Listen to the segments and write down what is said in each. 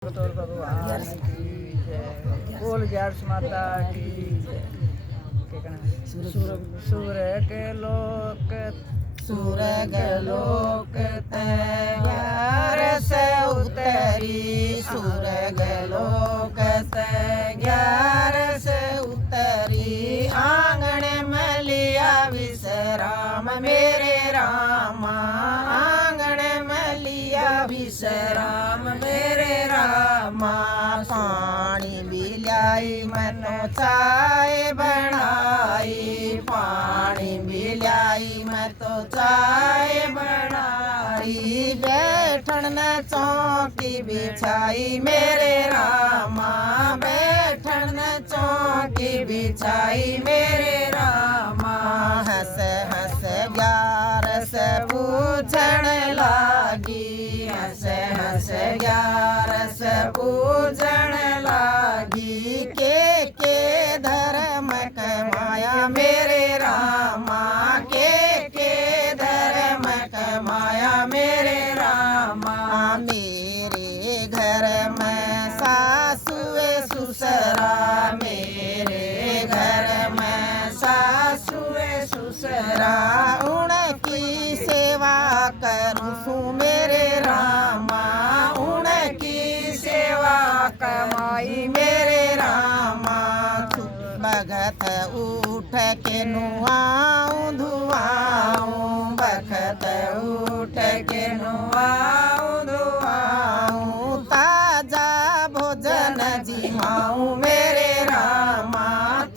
तो भगवान की जय, बोल ग्यारस माता की जय। क्या कहना? सूरज के लोक ग्यार से उतरी, सूरज लोक से ग्यार से उतरी। आंगन में लिया विश्राम मेरे रामा, आंगन में लिया विश्राम मेरे रामा। पानी भी लाई मनो चाय बनाई, पानी भी लाई मैं तो चाय बनाई। बैठन न चौकी बिछाई मेरे रामा, बैठन न चौकी बिछाई मेरे रामा। हंस हंस ग्यारस पूछण लागी, हंस हंस ग्यारस पूछण लागी। के धर्म कमाया मेरे रामा, के धर्म कमाया मेरे रामा। मेरे घर में सासुए ससुरा, मेरे घर में सासुए ससुरा। उनकी सेवा करूं सु मेरे रामा, उनकी सेवा कमाई मेरे रामा। भगत उठ के नुआऊं धुआऊं, भगत उठ के नुआऊं धुआऊं। ताजा भोजन जिमाऊं मेरे रामा,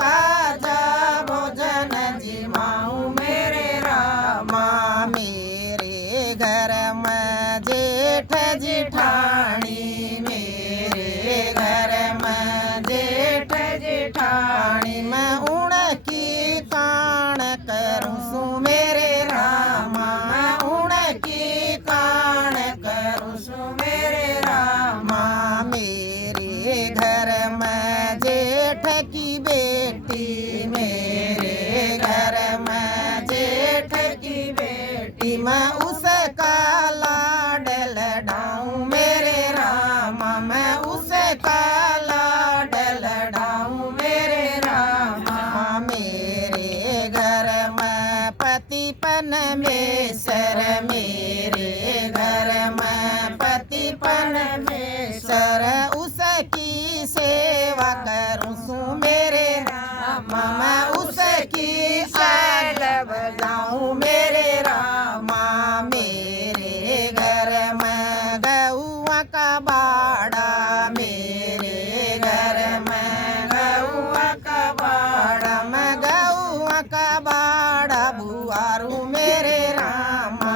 ताजा भोजन जिमाऊं मेरे रामा। मेरे घर में जेठ जिठानी, मेरे घर में जेठ जिठानी। मैं उनकी कान करूं सु मेरे रामा, मैं उनकी कान करूं सु मेरे रामा। मेरे घर में जेठ की बेटी, मेरे घर में जेठ की बेटी। मैं उसका लाड लडाऊं मेरे रामा, मैं उसका लाड लडाऊं मेरे रामा। मेरे घर में पति परमेश्वर, मेरे घर में पति परमेश्वर। उसकी सेवा करूं सु मेरे रामा, मैं उसकी साल बजाऊं मेरे रामा। मेरे घर में गौआ का बाड़ा, मेरे घर में गौआ का बाड़ा। मैं गौआ का बाड़ा बुआरू मेरे रामा,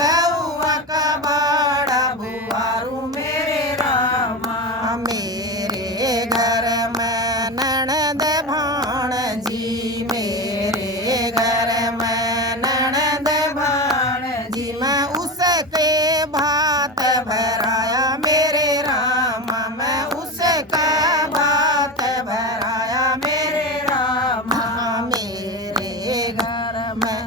गौआ का बाड़ा बुआरू मेरे रामा। मेरे घर में ननद भाणजी, मेरे घर में ननद भाणजी। मैं उसके भात भराया मेरे रामा, मैं उसका भात भराया मेरे रामा। मेरे घर में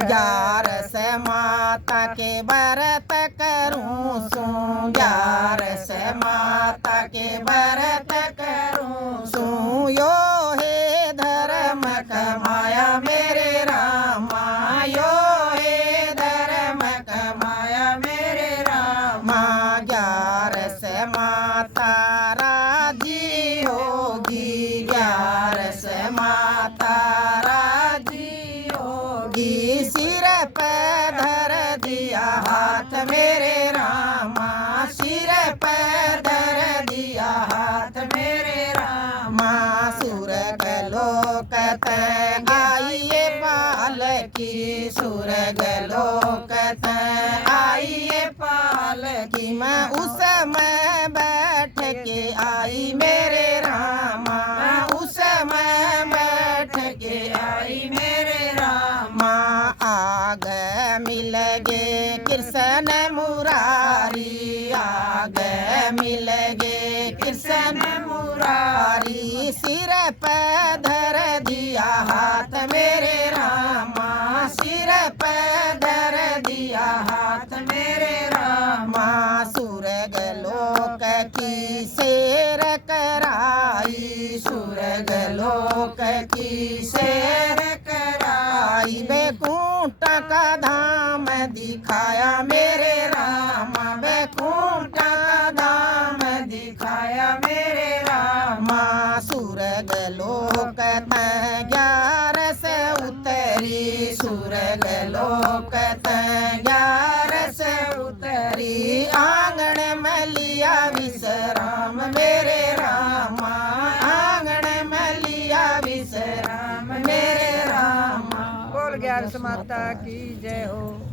ग्यारस माता के व्रत करूं सु, ग्यारस माता के व्रत करूं सु। यो हे धर्म कमाया मेरे रामा, यो हे धर्म कमाया मेरे रामा। ग्यारस माता राजी होगी, ग्यारस माता राजी होगी। सिर पे धर दिया हाथ मेरे रामा, सिर पे धर दिया हाथ मेरे रामा। सूरज लोक ते आइए पालकी, सूरज लोक ते आइए पालकी। मैं उस में बैठ के आई मेरे रामा, उस में बैठ के आई मेरे रामा। आग मिल गे कृष्ण मुरारी, आग मिल गे कृष्ण मुरारी। सिर पे धर दिया हाथ मेरे रामा, सिर पे धर दिया हाथ मेरे रामा। रामा सुरग लोक की सैर कराई सुरग लोक की सैर कराई बैकुंठ का धाम दिखाया मेरे रामा बैकुंठ का धाम दिखाया मेरे रामा सुरग लोक ग्यारह से उतरी सुरग लोक ग्यारह से उतरी आंगन में लिया विश्राम मेरे रामा आंगन में लिया विश्राम मेरे रामा बोल ग्यारस माता की जय हो।